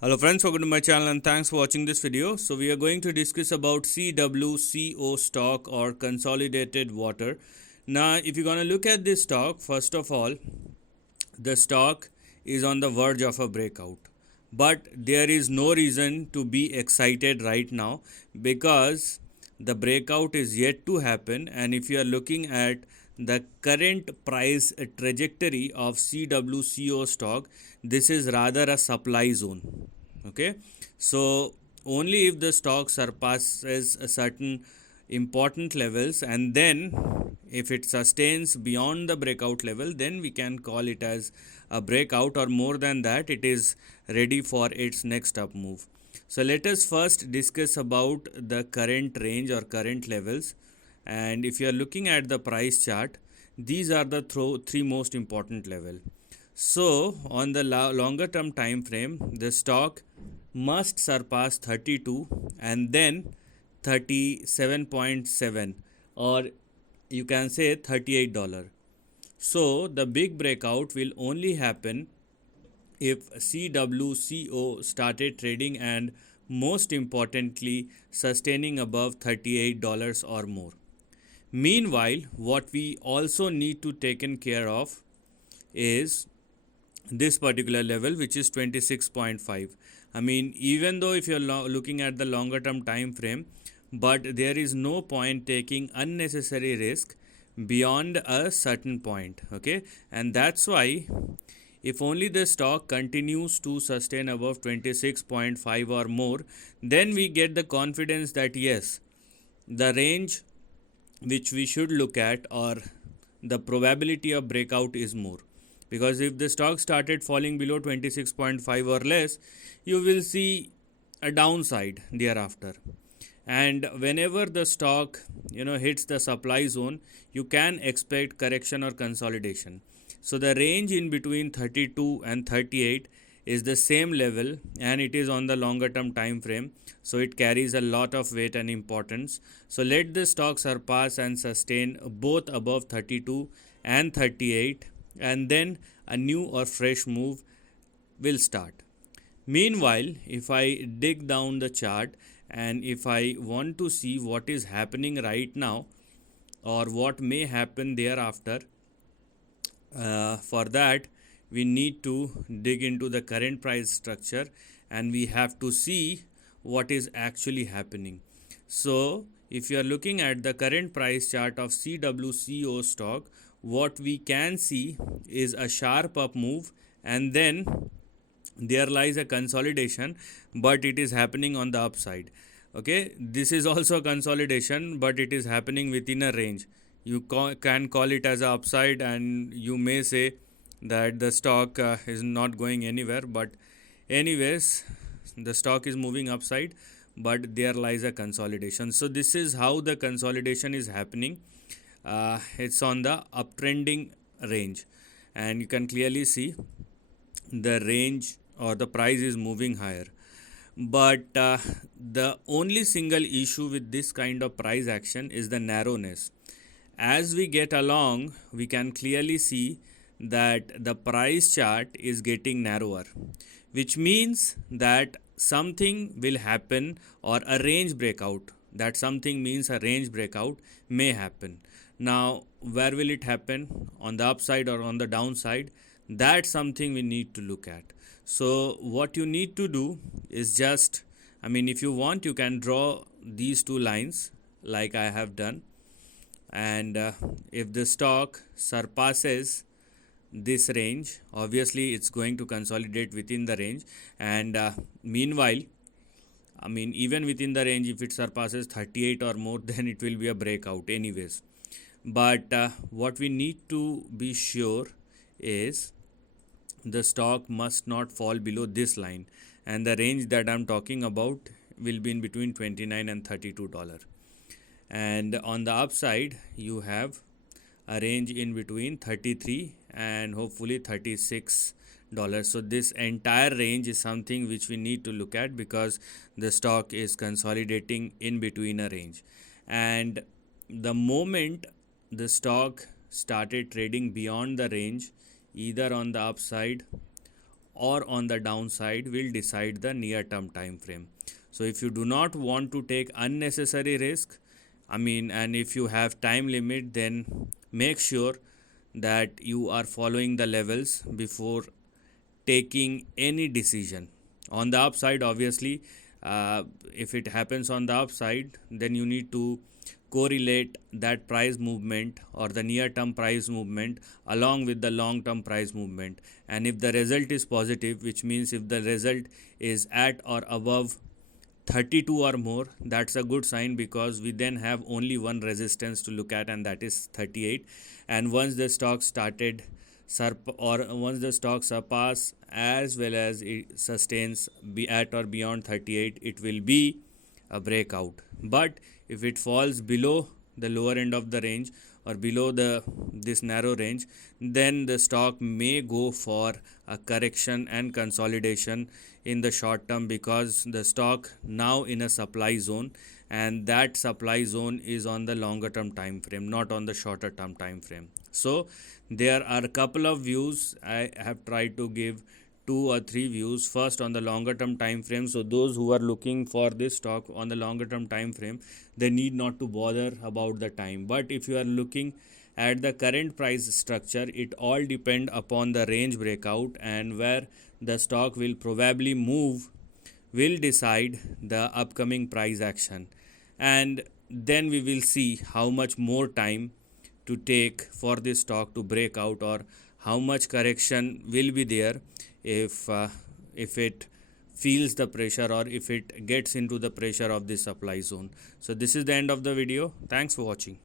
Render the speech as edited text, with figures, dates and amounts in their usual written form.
Hello friends, welcome to my channel and thanks for watching this video. So we are going to discuss about Cwco stock or consolidated water. Now if you're going to look at this stock, first of all, the stock is on the verge of a breakout. But there is no reason to be excited right now because the breakout is yet to happen, and if you are looking at the current price trajectory of Cwco stock, this is rather a supply zone. Okay, so only if the stock surpasses a certain important levels, and then if it sustains beyond the breakout level, then we can call it as a breakout, or more than that, it is ready for its next up move. So let us first discuss about the current range or current levels. And if you are looking at the price chart, these are the three most important level. So on the longer term time frame, the stock must surpass 32 and then 37.7, or you can say $38. So the big breakout will only happen if Cwco started trading and most importantly sustaining above $38 or more. Meanwhile, what we also need to taken care of is this particular level, which is 26.5. I mean, even though if you're looking at the longer term time frame, but there is no point taking unnecessary risk beyond a certain point. Okay, and that's why if only the stock continues to sustain above 26.5 or more, then we get the confidence that yes, the range which we should look at, or the probability of breakout is more. Because if the stock started falling below 26.5 or less, you will see a downside thereafter. And whenever the stock hits the supply zone, you can expect correction or consolidation. So the range in between 32 and 38 is the same level, and it is on the longer term time frame, so it carries a lot of weight and importance. So let the stock surpass and sustain both above 32 and 38, and then a new or fresh move will start. Meanwhile, if I dig down the chart and if I want to see what is happening right now or what may happen thereafter, for that we need to dig into the current price structure and we have to see what is actually happening. So if you are looking at the current price chart of Cwco stock, what we can see is a sharp up move, and then there lies a consolidation, but it is happening on the upside. Okay, this is also a consolidation, but it is happening within a range. You can call it as a upside, and you may say that the stock is not going anywhere, but anyways, the stock is moving upside, but there lies a consolidation. So this is how the consolidation is happening. It's on the uptrending range, and you can clearly see the range or the price is moving higher. But the only single issue with this kind of price action is the narrowness. As we get along, we can clearly see that the price chart is getting narrower, which means that something will happen, or a range breakout. That something means a range breakout may happen. Now, where will it happen? On the upside or on the downside? That's something we need to look at. So what you need to do is just, if you want, you can draw these two lines like I have done, and if the stock surpasses this range, obviously it's going to consolidate within the range, and meanwhile, even within the range, if it surpasses 38 or more, then it will be a breakout anyways. But what we need to be sure is the stock must not fall below this line, and the range that I'm talking about will be in between $29 and $32. And on the upside, you have a range in between 33 and hopefully $36. So this entire range is something which we need to look at, because the stock is consolidating in between a range, and the moment the stock started trading beyond the range, either on the upside or on the downside will decide the near term time frame. So if you do not want to take unnecessary risk, and if you have time limit, then make sure that you are following the levels before taking any decision. On the upside, obviously, if it happens on the upside, then you need to correlate that price movement or the near term price movement along with the long term price movement. And if the result is positive, which means if the result is at or above 32 or more, that's a good sign, because we then have only one resistance to look at, and that is 38. And once the stock started once the stock surpass as well as it sustains be at or beyond 38, it will be a breakout. But if it falls below the lower end of the range or below this narrow range, then the stock may go for a correction and consolidation in the short term, because the stock now in a supply zone, and that supply zone is on the longer term time frame, not on the shorter term time frame. So there are a couple of views. I have tried to give 2 or 3 views. First, on the longer term time frame. So those who are looking for this stock on the longer term time frame, they need not to bother about the time. But if you are looking at the current price structure, it all depend upon the range breakout, and where the stock will probably move will decide the upcoming price action. And then we will see how much more time to take for this stock to break out, or how much correction will be there if it feels the pressure, or if it gets into the pressure of the supply zone. So this is the end of the video. Thanks for watching.